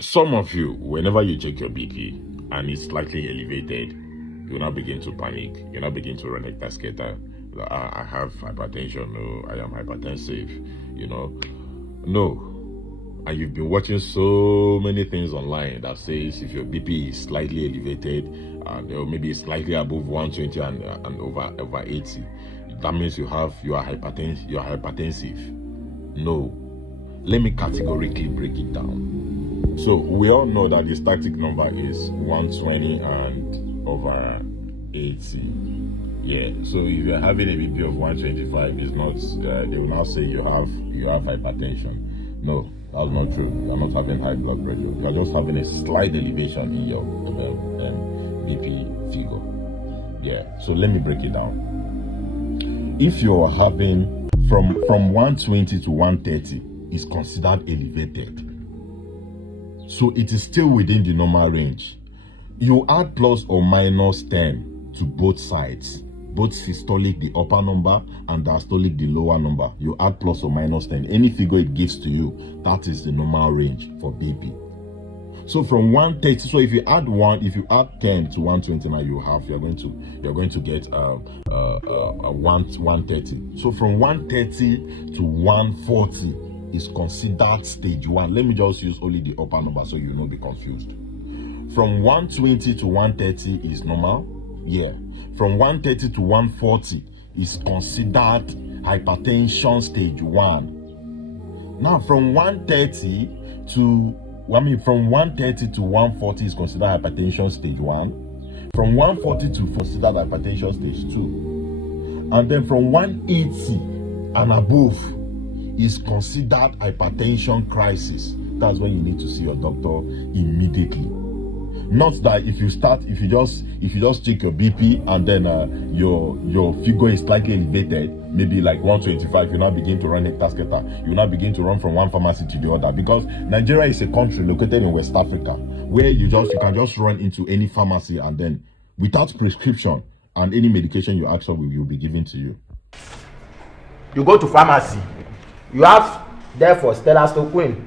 Some of you, whenever you check your BP and it's slightly elevated, you now begin to panic. You now begin to run a cascada. I have hypertension. No, I am hypertensive. No. And you've been watching so many things online that says if your BP is slightly elevated or maybe it's slightly above 120 and over 80, that means you are hypertensive. No. Let me categorically break it down. So we all know that the static number is 120 and over 80. Yeah, so if you're having a BP of 125, it's not they will now say you have hypertension. No, that's not true. You're not having high blood pressure. You're just having a slight elevation in your BP figure. Yeah, so let me break it down. If you're having from 120 to 130 is considered elevated, so it is still within the normal range. You add plus or minus 10 to both sides, both systolic the upper number and diastolic the lower number. You add plus or minus 10, any figure it gives to you, that is the normal range for BP. So from 130, so if you add 10 to 120, now you're going to get 130. So from 130 to 140 is considered stage 1. Let me just use only the upper number so you won't be confused. From 120 to 130 is normal. Yeah. From 130 to 140 is considered hypertension stage 1. Now from 130 to 140 is considered hypertension stage 1. From 140 to considered hypertension stage 2. And then from 180 and above is considered hypertension crisis. That's when you need to see your doctor immediately. Not that if you just check your BP and then your figure is slightly elevated, maybe like 125, you now begin to run a cascada. You now begin to run from one pharmacy to the other, because Nigeria is a country located in West Africa where you can just run into any pharmacy and then without prescription and any medication you ask for will be given to you. You go to pharmacy, you have therefore Stellar-Stoquin.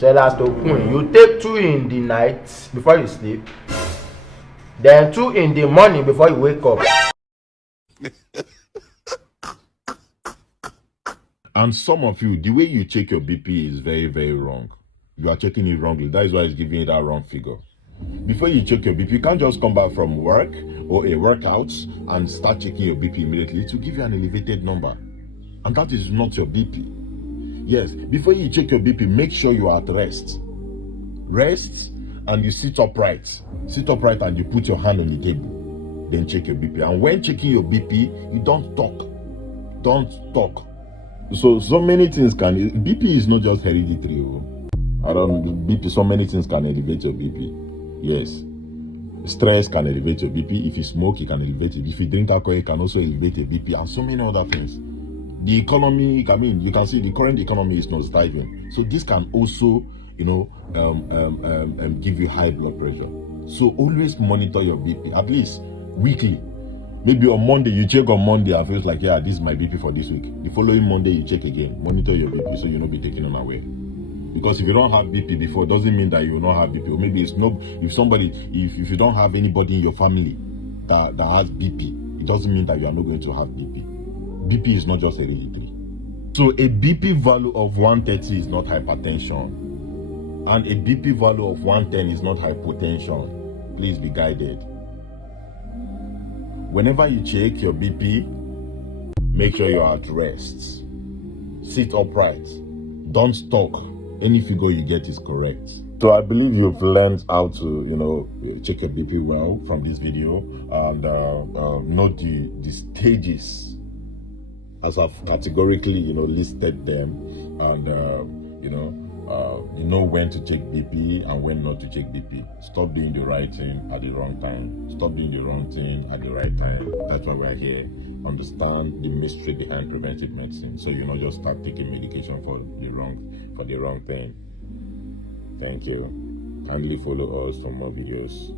You take 2 in the night before you sleep, then 2 in the morning before you wake up. And some of you, the way you check your BP is very, very wrong. You are checking it wrongly. That is why it's giving you that wrong figure. Before you check your BP, you can't just come back from work or a workout and start checking your BP immediately to give you an elevated number. And that is not your BP. Yes, before you check your BP, make sure you are at rest. Rest and you sit upright. Sit upright and you put your hand on the table. Then check your BP. And when checking your BP, you don't talk. Don't talk. So many things BP is not just hereditary. So many things can elevate your BP. Yes. Stress can elevate your BP. If you smoke, it can elevate it. If you drink alcohol, it can also elevate your BP, and so many other things. The economy, you can see the current economy is nosediving. So this can also, give you high blood pressure. So always monitor your BP, at least weekly. Maybe on Monday, you check on Monday and feels like, yeah, this is my BP for this week. The following Monday, you check again. Monitor your BP so you'll not be taken unaware. Because if you don't have BP before, it doesn't mean that you will not have BP. Or maybe if you don't have anybody in your family that has BP, it doesn't mean that you are not going to have BP. BP is not just hereditary. So a BP value of 130 is not hypertension. And a BP value of 110 is not hypotension. Please be guided. Whenever you check your BP, make sure you are at rest. Sit upright. Don't talk. Any figure you get is correct. So I believe you've learned how to, check your BP well from this video and note the stages as I've categorically, listed them, and you know when to check BP and when not to check BP. Stop doing the right thing at the wrong time. Stop doing the wrong thing at the right time. That's why we're here. Understand the mystery behind preventive medicine, so you not just start taking medication for the wrong thing. Thank you. Kindly follow us for more videos.